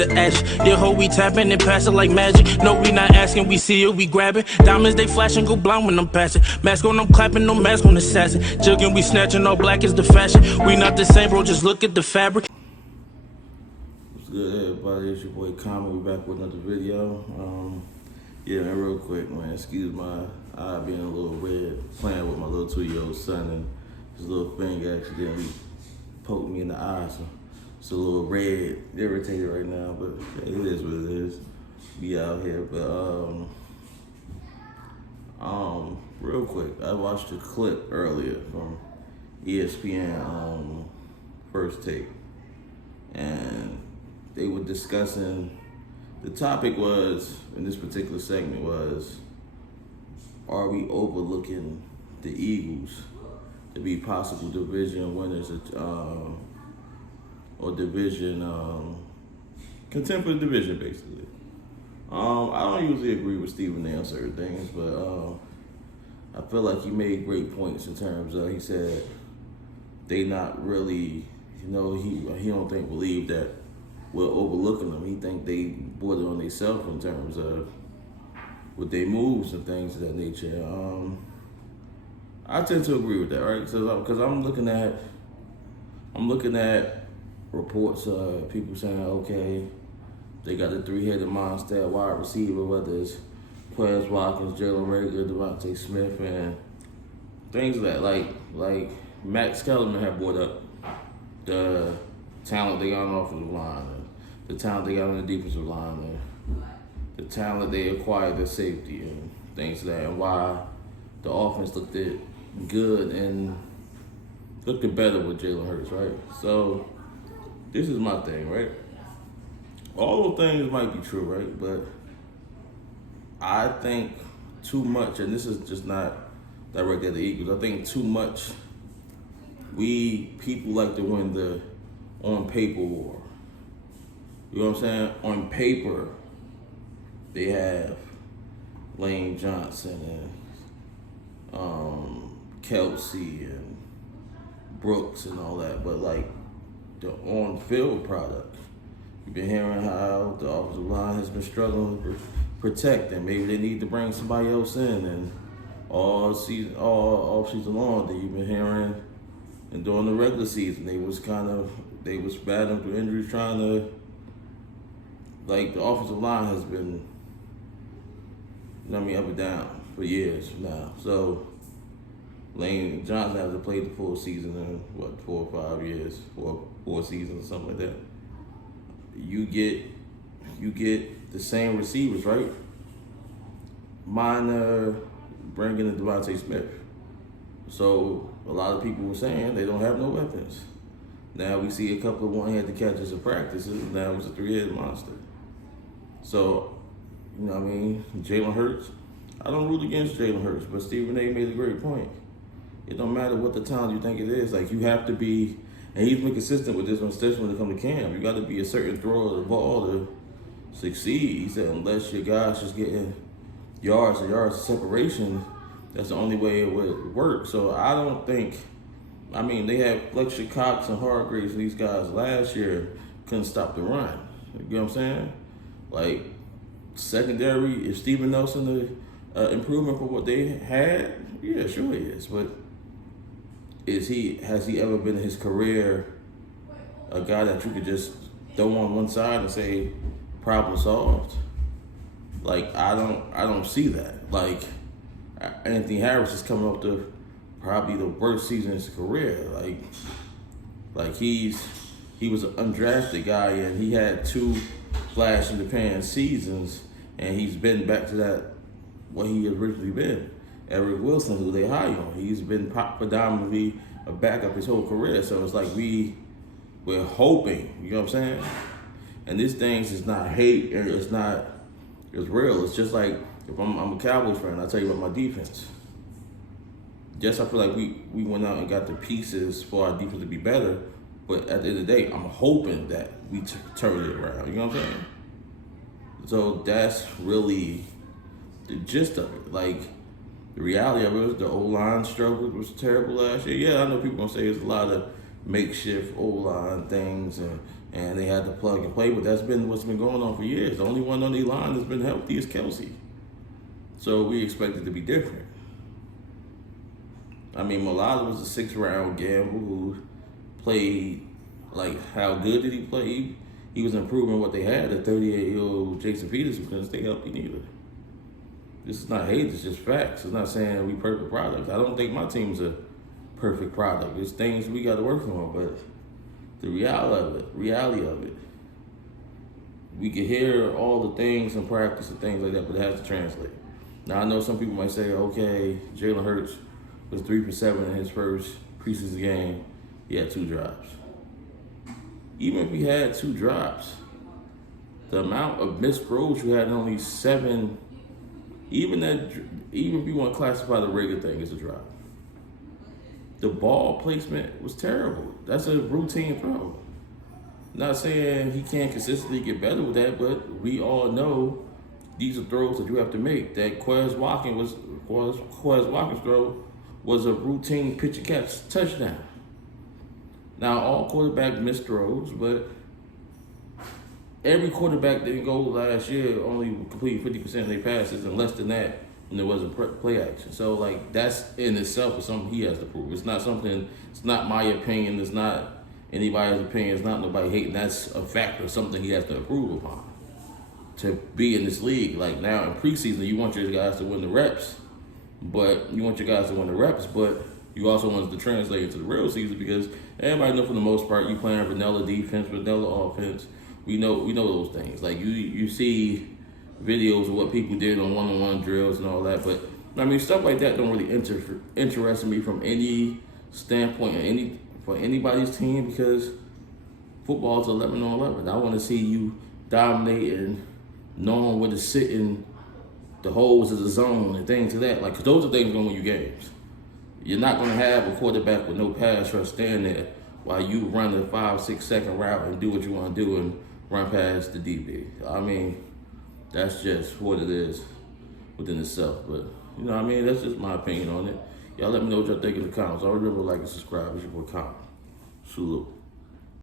the action. Yeah, ho, we tapping and passing like magic. No, we not asking, we see it, we grabbing. Diamonds, they flashing, go blind when I'm passing. Mask on, I'm clapping, no mask on assassin. Jugging, we snatching, all black is the fashion. We not the same, bro, just look at the fabric. What's good, everybody? It's your boy Common. We back with another video. Yeah, man, real quick, man. Excuse my eye being a little red, playing with my little 2-year-old son, and his little finger accidentally poked me in the eye, so it's a little red, irritated right now, but it is what it is. Be out here, but real quick, I watched a clip earlier from ESPN, First Take, and they were discussing. The topic was, in this particular segment, was, are we overlooking the Eagles to be possible division winners or division, contend for the division, basically. I don't usually agree with Stephen A on certain things, but I feel like he made great points in terms of, he said they not really, he don't believe that we're overlooking them. He think they brought it on themselves in terms of with their moves and things of that nature. I tend to agree with that, right? Because I'm looking at reports of people saying, okay, they got a 3-headed monster at wide receiver, whether it's Quez Watkins, Jalen Reagor, Devontae Smith, and things of that. Like Max Kellerman had brought up the talent they got on the offensive line, the talent they got on the defensive line, the talent they acquired at safety, and things like that, and why the offense looked good and looked better with Jalen Hurts, right? So this is my thing, right? All those things might be true, right? But I think too much, and this is just not directed at the Eagles, I think too much people like to win the on paper war. You know what I'm saying? On paper, they have Lane Johnson and Kelsey and Brooks and all that, but like the on-field product, you've been hearing how the offensive line has been struggling to protect, and maybe they need to bring somebody else in, and all season long that you've been hearing, and during the regular season they was battling through injuries, trying to, like, the offensive line has been, up and down for years now. So Lane Johnson hasn't played the full season in 4 or 5 years, four seasons or something like that. You get the same receivers, right? Minor bringing in Devontae Smith. So a lot of people were saying they don't have no weapons. Now we see a couple of one-handed catches in practices. Now it's a 3-headed monster. So, Jalen Hurts. I don't root against Jalen Hurts, but Stephen A made a great point. It don't matter what the talent you think it is. Like, you have to be, and he's been consistent with this one, especially when it comes to camp. You got to be a certain thrower of the ball to succeed. He said unless your guys just getting yards of separation, that's the only way it would work. So I don't think, they had Fletcher Cox and Hargraves and these guys last year couldn't stop the run. You know what I'm saying? Like, secondary, is Steven Nelson the improvement for what they had? Yeah, sure he is. But has he ever been in his career a guy that you could just throw on one side and say, problem solved? Like, I don't see that. Like, Anthony Harris is coming off probably the worst season in his career. Like he was an undrafted guy, and he had 2 flash in the pan seasons, and he's been back to that what he originally been. Eric Wilson, who they hired on, he's been predominantly a backup his whole career. So it's like we're hoping, you know what I'm saying? And this thing is not hate, it's real. It's just like, if I'm a Cowboys fan, I'll tell you about my defense. Yes, I feel like we went out and got the pieces for our defense to be better, but at the end of the day, I'm hoping that we turn it around. You know what I'm saying? So that's really the gist of it. Like, the reality of it is the O-line struggle was terrible last year. Yeah, I know people gonna say there's a lot of makeshift O-line things and and they had to plug and play. But that's been what's been going on for years. The only one on the line that's been healthy is Kelsey. So we expect it to be different. I mean, Mulala was a 6th-round gamble who played, like, how good did he play? He was improving what they had. The 38-year-old Jason Peters who couldn't stay healthy neither. This is not hate, it's just facts. It's not saying we perfect products. I don't think my team's a perfect product. There's things we got to work on, but the reality of it, we can hear all the things in practice and things like that, but it has to translate. Now, I know some people might say, okay, Jalen Hurts was 3 for 7 in his first preseason game. He had 2 drops. Even if he had 2 drops, the amount of missed throws you had in only 7, even if you want to classify the Rager thing as a drop, the ball placement was terrible. That's a routine throw. Not saying he can't consistently get better with that, but we all know these are throws that you have to make. That Quez Watkins throw was a routine pitch and catch touchdown. Now, all quarterbacks miss throws, but every quarterback didn't go last year only completed 50% of their passes, and less than that when there wasn't play action. So, like, that's in itself is something he has to prove. It's not something, it's not my opinion, it's not anybody's opinion, it's not nobody hating. That's a factor, something he has to improve upon to be in this league. Like, now in preseason, you want your guys to win the reps, but you also want it to translate into the real season, because everybody know for the most part you playing vanilla defense, vanilla offense. We know those things. Like you see videos of what people did on one-on-one drills and all that, but I mean stuff like that don't really interest me from any standpoint for anybody's team, because football's 11-on-11. I want to see you dominating, knowing where to sit in the holes of the zone and things like that. Like, cause those are things going to win you games. You're not going to have a quarterback with no pass rush stand there while you run a 5-6 second route and do what you want to do and run past the DB. I mean, that's just what it is within itself. But, you know what I mean? That's just my opinion on it. Y'all let me know what y'all think in the comments. Always remember to like and subscribe. It's your boy Con. Salute.